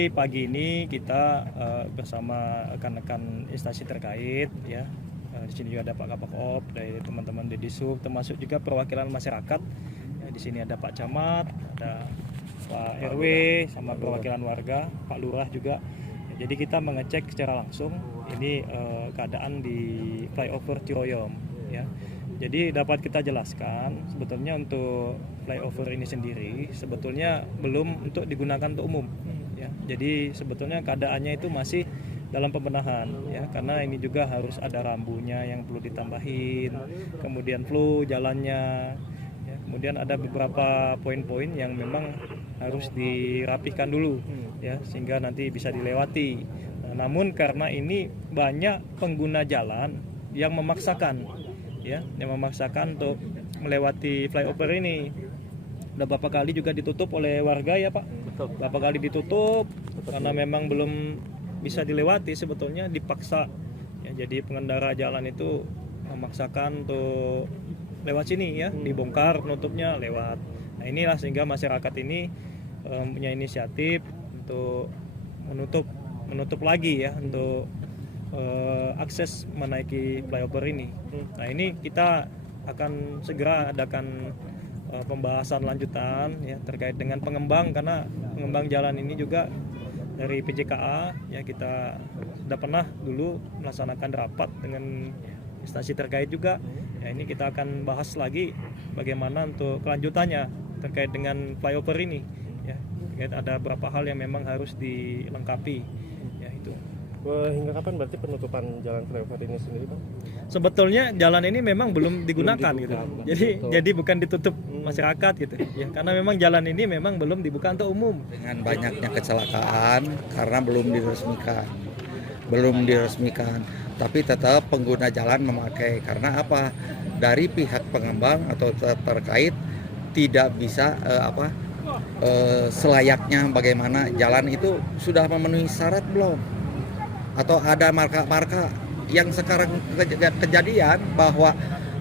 Jadi pagi ini kita bersama rekan-rekan instansi terkait ya. Di sini juga ada Pak Kapakop dari teman-teman Dedisub, termasuk juga perwakilan masyarakat. Ya, di sini ada Pak Camat, ada Pak RW, sama perwakilan warga, Pak Lurah juga. Ya, jadi kita mengecek secara langsung ini keadaan di flyover Ciroyom. Ya. Jadi dapat kita jelaskan sebetulnya untuk flyover ini sendiri sebetulnya belum untuk digunakan untuk umum. Ya, jadi sebetulnya keadaannya itu masih dalam pembenahan ya, karena ini juga harus ada rambunya yang perlu ditambahin, kemudian flow jalannya, ya, kemudian ada beberapa poin-poin yang memang harus dirapihkan dulu ya sehingga nanti bisa dilewati. Nah, namun karena ini banyak pengguna jalan yang memaksakan ya, yang memaksakan untuk melewati flyover ini. Udah beberapa kali juga ditutup oleh warga ya Pak. Beberapa kali ditutup karena memang belum bisa dilewati, sebetulnya dipaksa ya, jadi pengendara jalan itu memaksakan untuk lewat sini ya, dibongkar penutupnya lewat. Nah inilah sehingga masyarakat ini punya inisiatif untuk menutup lagi ya untuk akses menaiki flyover ini. Nah ini kita akan segera adakan pembahasan lanjutan ya terkait dengan pengembang, karena pengembang jalan ini juga dari PJKA ya, kita sudah pernah dulu melaksanakan rapat dengan instansi terkait juga. Ya ini kita akan bahas lagi bagaimana untuk kelanjutannya terkait dengan flyover ini ya. Terkait ada beberapa hal yang memang harus dilengkapi ya itu. Hingga kapan berarti penutupan jalan flyover ini sendiri, Pak? Sebetulnya jalan ini memang belum digunakan gitu. Jadi bukan ditutup masyarakat gitu. Ya, karena memang jalan ini memang belum dibuka untuk umum. Dengan banyaknya kecelakaan karena belum diresmikan. Tapi tetap pengguna jalan memakai, karena apa? Dari pihak pengembang atau terkait tidak bisa selayaknya bagaimana jalan itu sudah memenuhi syarat belum? Atau ada marka-marka yang sekarang kejadian bahwa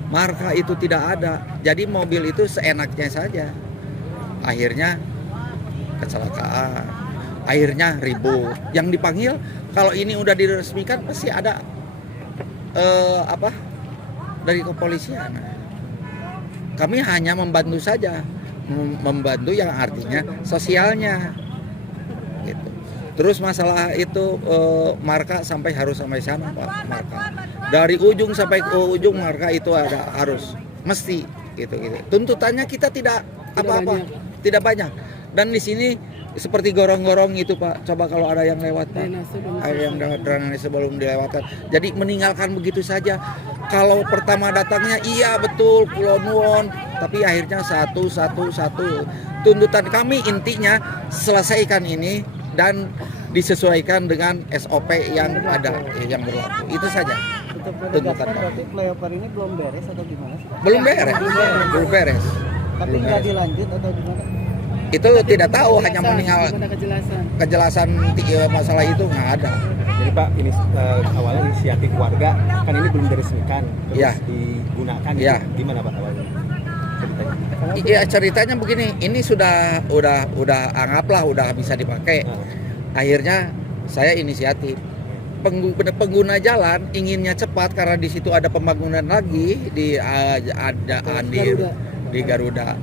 marka itu tidak ada, jadi mobil itu seenaknya saja, akhirnya kecelakaan, akhirnya ribut. Yang dipanggil kalau ini udah diresmikan pasti ada dari kepolisian. Kami hanya membantu saja, membantu yang artinya sosialnya gitu. Terus masalah itu marka harus sampai sana Pak, marka. Dari ujung sampai ke ujung marka itu harus mesti gitu. Tuntutannya kita tidak apa-apa, tidak banyak. Dan di sini seperti gorong-gorong itu Pak. Coba kalau ada yang lewat Pak, ada yang drainase sebelum dilewatkan. Jadi meninggalkan begitu saja. Kalau pertama datangnya iya betul Pulau Nuwon, tapi akhirnya satu. Tuntutan kami intinya selesaikan ini dan disesuaikan dengan SOP yang ada, yang berlaku. Itu saja. Tuntutan berarti flyover ini belum beres atau gimana? Belum beres. Tapi nggak dilanjut atau gimana? Itu tidak tahu, hanya meninggal kejelasan masalah itu nggak ada. Jadi Pak, ini awalnya inisiatif warga, kan ini belum diresmikan, terus ya digunakan. Ya. Gimana Pak awalnya? Iya ceritanya begini, ini udah anggaplah udah bisa dipakai. Akhirnya saya inisiatif. Pengguna jalan inginnya cepat karena di situ ada pembangunan lagi di Garuda.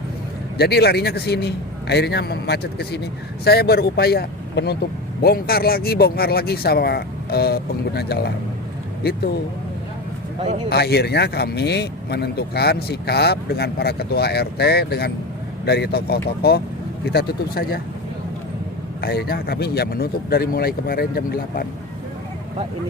Jadi larinya ke sini. Akhirnya macet ke sini. Saya berupaya menutup, bongkar lagi sama pengguna jalan. Itu. Akhirnya kami menentukan sikap dengan para ketua RT, dengan dari tokoh-tokoh, kita tutup saja. Akhirnya kami menutup dari mulai kemarin jam 8. Pak, ini